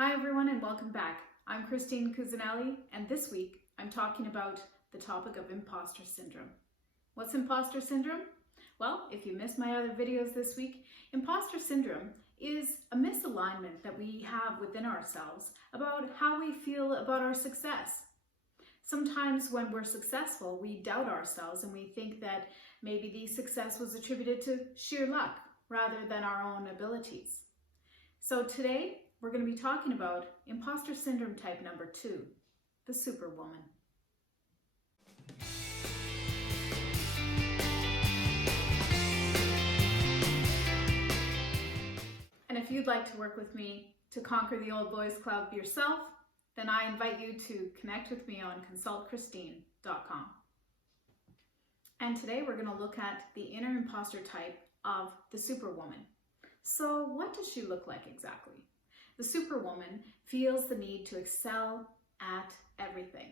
Hi everyone and welcome back. I'm Christine Cusinelli and this week I'm talking about the topic of imposter syndrome. What's imposter syndrome? Well, if you missed my other videos this week, imposter syndrome is a misalignment that we have within ourselves about how we feel about our success. Sometimes when we're successful, we doubt ourselves and we think that maybe the success was attributed to sheer luck rather than our own abilities. So today, we're going to be talking about imposter syndrome type number 2, the Superwoman. And if you'd like to work with me to conquer the old boys club yourself, then I invite you to connect with me on consultchristine.com. And today we're going to look at the inner imposter type of the Superwoman. So what does she look like exactly? The Superwoman feels the need to excel at everything.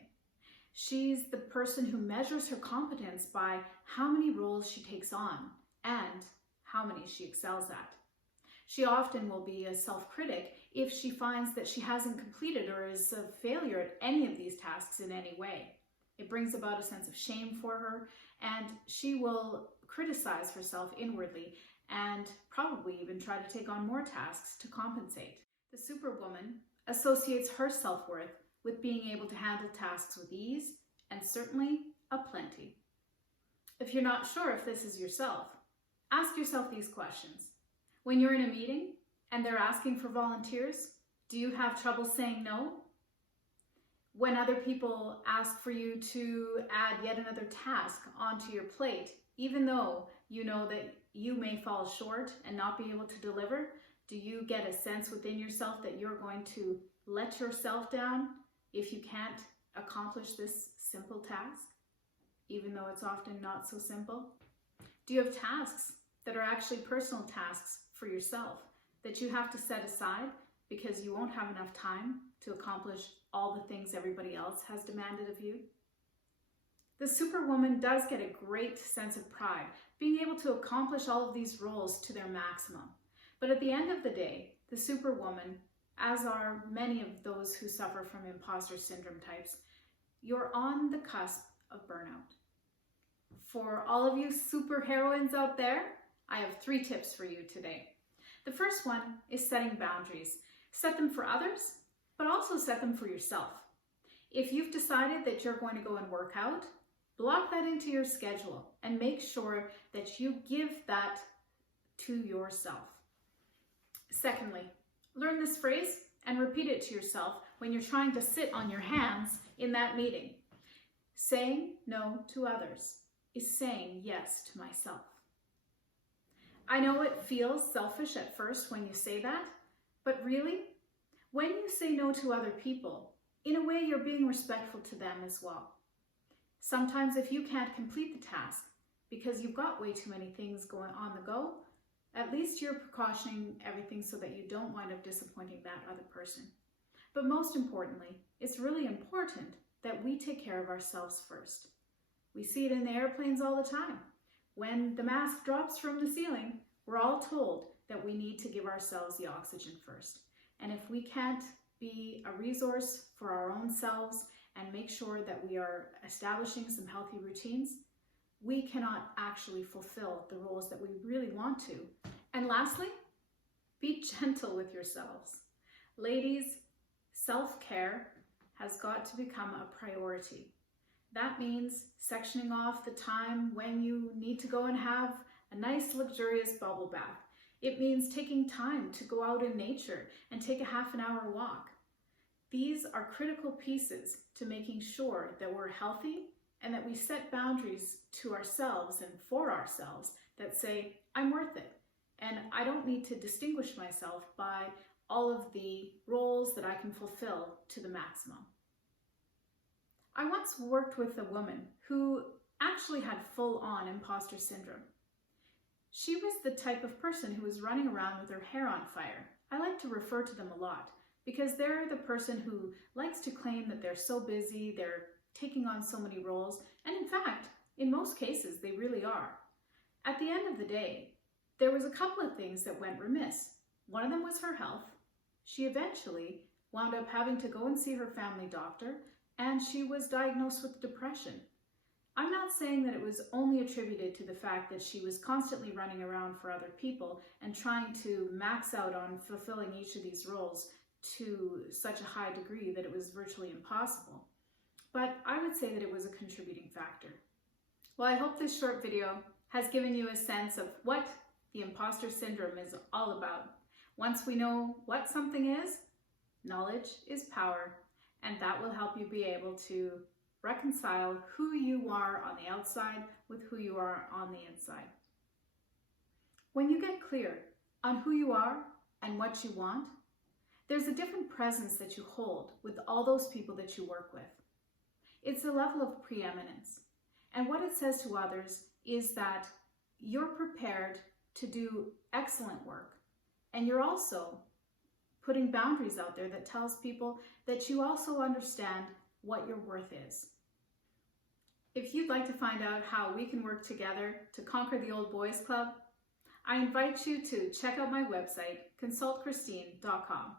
She's the person who measures her competence by how many roles she takes on and how many she excels at. She often will be a self-critic if she finds that she hasn't completed or is a failure at any of these tasks in any way. It brings about a sense of shame for her, and she will criticize herself inwardly and probably even try to take on more tasks to compensate. The Superwoman associates her self-worth with being able to handle tasks with ease and certainly aplenty. If you're not sure if this is yourself, ask yourself these questions. When you're in a meeting and they're asking for volunteers, do you have trouble saying no? When other people ask for you to add yet another task onto your plate, even though you know that you may fall short and not be able to deliver, do you get a sense within yourself that you're going to let yourself down if you can't accomplish this simple task, even though it's often not so simple? Do you have tasks that are actually personal tasks for yourself that you have to set aside because you won't have enough time to accomplish all the things everybody else has demanded of you? The Superwoman does get a great sense of pride, being able to accomplish all of these roles to their maximum. But at the end of the day, the Superwoman, as are many of those who suffer from imposter syndrome types, you're on the cusp of burnout. For all of you superheroines out there, I have 3 tips for you today. The first one is setting boundaries. Set them for others, but also set them for yourself. If you've decided that you're going to go and work out, block that into your schedule and make sure that you give that to yourself. Secondly, learn this phrase and repeat it to yourself when you're trying to sit on your hands in that meeting. Saying no to others is saying yes to myself. I know it feels selfish at first when you say that, but really, when you say no to other people, in a way you're being respectful to them as well. Sometimes if you can't complete the task because you've got way too many things going on the go, at least you're precautioning everything so that you don't wind up disappointing that other person. But most importantly, it's really important that we take care of ourselves first. We see it in the airplanes all the time. When the mask drops from the ceiling, we're all told that we need to give ourselves the oxygen first. And if we can't be a resource for our own selves and make sure that we are establishing some healthy routines, we cannot actually fulfill the roles that we really want to. And lastly, be gentle with yourselves. Ladies, self-care has got to become a priority. That means sectioning off the time when you need to go and have a nice luxurious bubble bath. It means taking time to go out in nature and take a half-an-hour walk. These are critical pieces to making sure that we're healthy and that we set boundaries to ourselves and for ourselves that say, I'm worth it. And I don't need to distinguish myself by all of the roles that I can fulfill to the maximum. I once worked with a woman who actually had full-on imposter syndrome. She was the type of person who was running around with her hair on fire. I like to refer to them a lot because they're the person who likes to claim that they're so busy, they're taking on so many roles, and in fact, in most cases, they really are. At the end of the day, there was a couple of things that went remiss. One of them was her health. She eventually wound up having to go and see her family doctor, and she was diagnosed with depression. I'm not saying that it was only attributed to the fact that she was constantly running around for other people and trying to max out on fulfilling each of these roles to such a high degree that it was virtually impossible. But I would say that it was a contributing factor. Well, I hope this short video has given you a sense of what the imposter syndrome is all about. Once we know what something is, knowledge is power, and that will help you be able to reconcile who you are on the outside with who you are on the inside. When you get clear on who you are and what you want, there's a different presence that you hold with all those people that you work with. It's a level of preeminence. And what it says to others is that you're prepared to do excellent work. And you're also putting boundaries out there that tells people that you also understand what your worth is. If you'd like to find out how we can work together to conquer the old boys club, I invite you to check out my website, consultchristine.com.